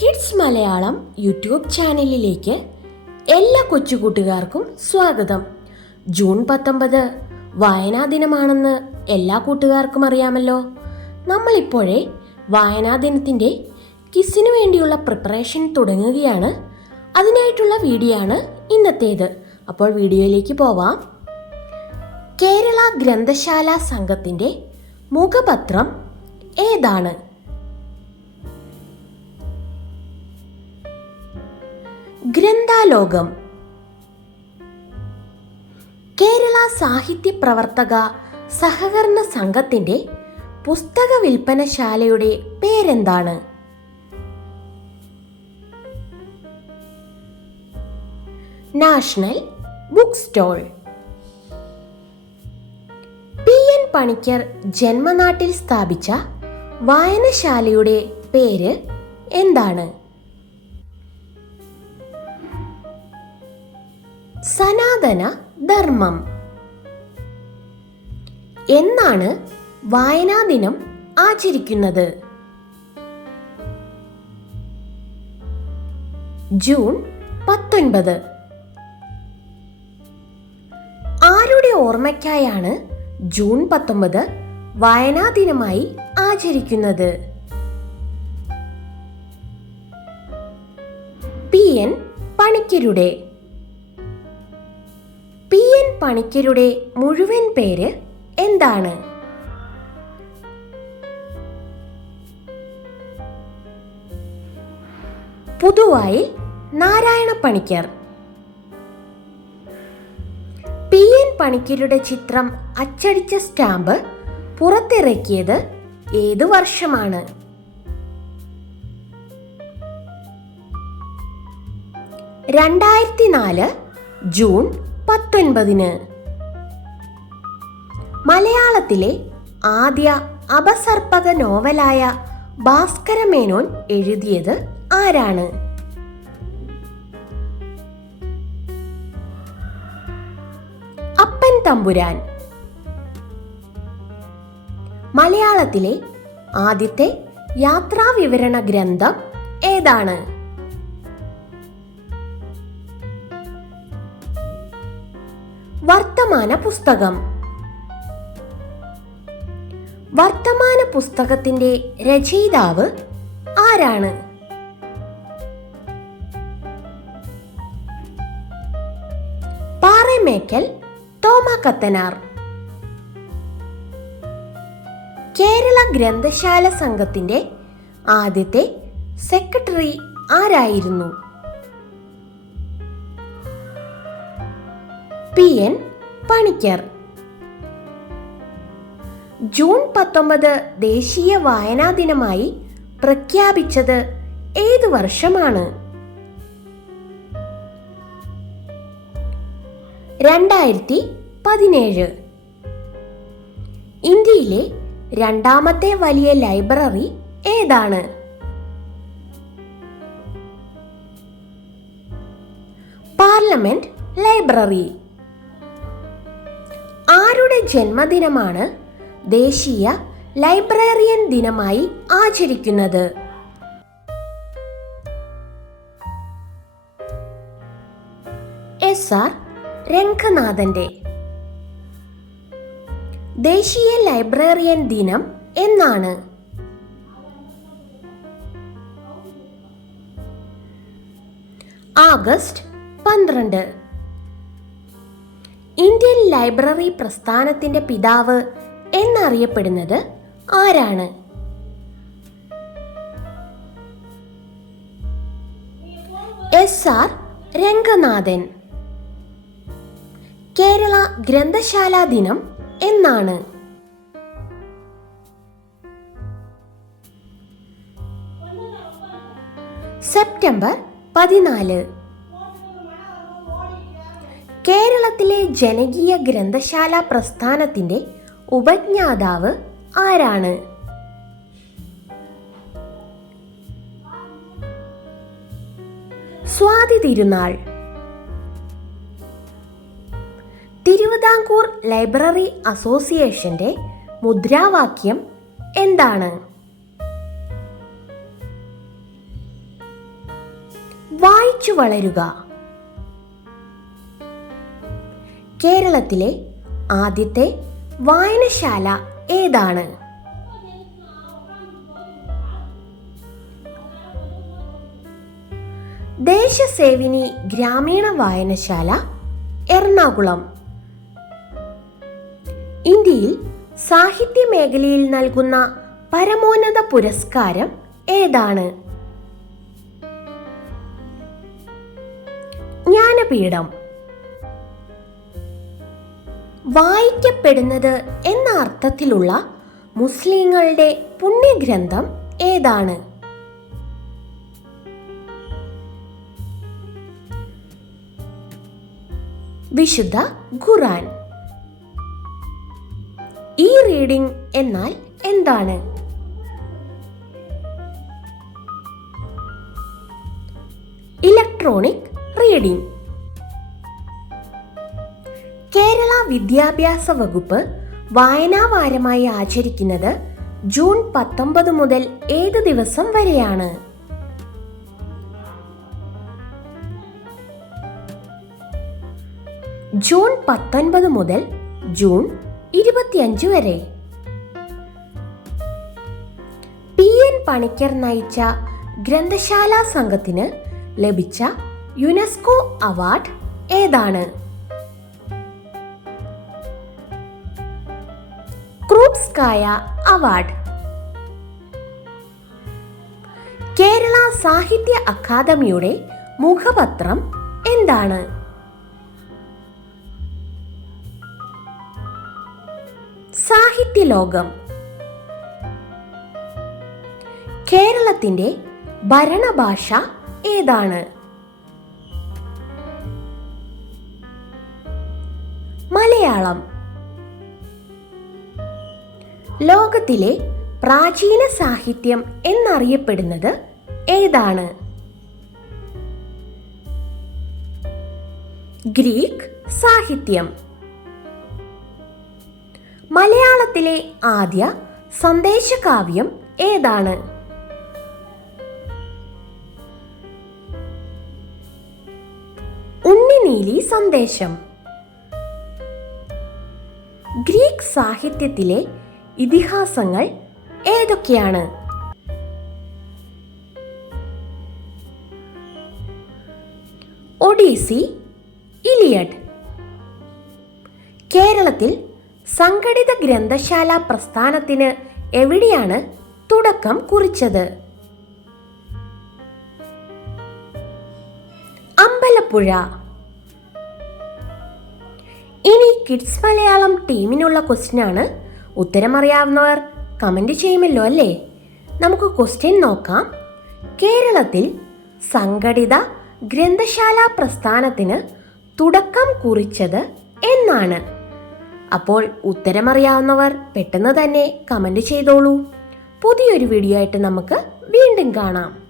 Kids Malayalam YouTube ചാനലിലേക്ക് എല്ലാ കൊച്ചുകൂട്ടുകാർക്കും സ്വാഗതം. ജൂൺ 19 വായനാ ദിനമാണെന്ന് എല്ലാ കൂട്ടുകാർക്കും അറിയാമല്ലോ. നമ്മളിപ്പോഴേ വായനാ ദിനത്തിൻ്റെ ക്വിസിന് വേണ്ടിയുള്ള പ്രിപ്പറേഷൻ തുടങ്ങുകയാണ്. അതിനായിട്ടുള്ള വീഡിയോ ആണ് ഇന്നത്തേത്. അപ്പോൾ വീഡിയോയിലേക്ക് പോവാം. കേരള ഗ്രന്ഥശാല സംഘത്തിൻ്റെ മുഖപത്രം ഏതാണ്? ഗ്രന്ഥാലോകം. കേരള സാഹിത്യ പ്രവർത്തക സഹകരണ സംഘത്തിൻ്റെ പുസ്തക വിൽപ്പനശാലയുടെ പേരെന്താണ്? National book stall. P N. Panicker ജന്മനാട്ടിൽ സ്ഥാപിച്ച വായനശാലയുടെ പേര് എന്താണ്? സനാതന ധർമ്മം. എന്നാണ് വായനാ ദിനം ആചരിക്കുന്നത്? ജൂൺ 19. ആരുടെ ഓർമ്മയ്ക്കായാണ് ജൂൺ 19 വായനാ ദിനമായി ആചരിക്കുന്നത്? പി.എൻ. പണിക്കരുടെ. പി.എൻ. പണിക്കരുടെ മുഴുവൻ പേര് എന്താണ്? പുതുവായിൽ നാരായണ പണിക്കർ. പി.എൻ. പണിക്കരുടെ ചിത്രം അച്ചടിച്ച സ്റ്റാമ്പ് പുറത്തിറക്കിയത് ഏത് വർഷമാണ്? 2004 ജൂൺ 19. മലയാളത്തിലെ ആദ്യ അപസർപ്പക നോവലായ ഭാസ്കരമേനോൻ എഴുതിയത് ആരാണ്? അപ്പൻ തമ്പുരാൻ. മലയാളത്തിലെ ആദ്യത്തെ യാത്രാവിവരണ ഗ്രന്ഥം ഏതാണ്? വർത്തമാന പുസ്തകം. വർത്തമാന പുസ്തകത്തിന്റെ രചയിതാവ് ആരാണ്? പാറേമേക്കൽ തോമാക്കത്തനാർ. കേരള ഗ്രന്ഥശാല സംഘത്തിന്റെ ആദ്യത്തെ സെക്രട്ടറി ആരായിരുന്നു? പി.എൻ. പണിക്കർ. ജൂൺ 19 ദേശീയ വായനാ ദിനമായി പ്രഖ്യാപിച്ചത് ഏത് വർഷമാണ്? 2017. ഇന്ത്യയിലെ രണ്ടാമത്തെ വലിയ ലൈബ്രറി ഏതാണ്? Parliament library. ആരുടെ ജന്മദിനമാണ് ദേശീയ ലൈബ്രറിയൻ ദിനമായി ആചരിക്കുന്നത്? എസ്.ആർ. രംഗനാഥന്റെ. ദേശീയ ലൈബ്രറിയൻ ദിനം എന്നാണ്? ആഗസ്റ്റ് 12. ഇന്ത്യൻ ലൈബ്രറി പ്രസ്ഥാനത്തിന്റെ പിതാവ് എന്നറിയപ്പെടുന്നത് ആരാണ്? എസ്.ആർ. രംഗനാഥൻ. കേരള ഗ്രന്ഥശാല ദിനം എന്നാണ്? സെപ്റ്റംബർ 14. കേരളത്തിലെ ജനകീയ ഗ്രന്ഥശാല പ്രസ്ഥാനത്തിന്റെ ഉപജ്ഞാതാവ് ആരാണ്? സ്വാതി തിരുനാൾ. തിരുവിതാംകൂർ ലൈബ്രറി അസോസിയേഷന്റെ മുദ്രാവാക്യം എന്താണ്? വായിച്ചു വളരുക. കേരളത്തിലെ ആദ്യത്തെ വായനശാല ഏതാണ്? ദേശസേവിനി ഗ്രാമീണ വായനശാല, എറണാകുളം. ഇന്ത്യയിൽ സാഹിത്യ മേഖലയിൽ നൽകുന്ന പരമോന്നത പുരസ്കാരം ഏതാണ്? ജ്ഞാനപീഠം. വായിക്കപ്പെടുന്നത് എന്ന അർത്ഥത്തിലുള്ള മുസ്ലിങ്ങളുടെ പുണ്യഗ്രന്ഥം ഏതാണ്? വിശുദ്ധ ഖുർആൻ. ഈ റീഡിംഗ് എന്നാൽ എന്താണ്? Electronic reading. കേരള വിദ്യാഭ്യാസ വകുപ്പ് വായനാവാരമായി ആചരിക്കുന്നത് ജൂൺ 19 മുതൽ ഏത് ദിവസം വരെയാണ്? ജൂൺ 19 മുതൽ ജൂൺ 25 വരെ. PN പണിക്കർ നയിച്ച ഗ്രന്ഥശാല സംഘത്തിന് ലഭിച്ച യുനെസ്കോ അവാർഡ് ഏതാണ്? ക്രൂപ്സ്കായ അവാർഡ്. കേരള സാഹിത്യ അക്കാദമിയുടെ മുഖപത്രം എന്താണ്? സാഹിത്യലോകം. കേരളത്തിന്റെ ഭരണഭാഷ ഏതാണ്? മലയാളം. ലോകത്തിലെ പ്രാചീന സാഹിത്യം എന്നറിയപ്പെടുന്നത് ഏതാണ്? ഗ്രീക്ക് സാഹിത്യം. മലയാളത്തിലെ ആദ്യ സന്ദേശകാവ്യം ഏതാണ്? ഉണ്ണിനീലി സന്ദേശം. ഗ്രീക്ക് സാഹിത്യത്തിലെ ഇതിഹാസങ്ങൾ ഏതൊക്കെയാണ്? ഒഡീസി, ഇലിയഡ്. കേരളത്തിൽ സംഘടിത ഗ്രന്ഥശാല പ്രസ്ഥാനത്തിന് എവിടെയാണ് തുടക്കം കുറിച്ചത്? അമ്പലപ്പുഴ. ഇനി കിഡ്സ് മലയാളം ടീമിനുള്ള ക്വസ്റ്റ്യൻ ആണ്. ഉത്തരമറിയാവുന്നവർ കമന്റ് ചെയ്യുമല്ലോ അല്ലേ? നമുക്ക് ക്വസ്റ്റ്യൻ നോക്കാം. കേരളത്തിൽ സംഘടിത ഗ്രന്ഥശാല പ്രസ്ഥാനത്തിന് തുടക്കം കുറിച്ചത് എന്നാണ്? അപ്പോൾ ഉത്തരമറിയാവുന്നവർ പെട്ടെന്ന് തന്നെ കമന്റ് ചെയ്തോളൂ. പുതിയൊരു വീഡിയോ ആയിട്ട് നമുക്ക് വീണ്ടും കാണാം.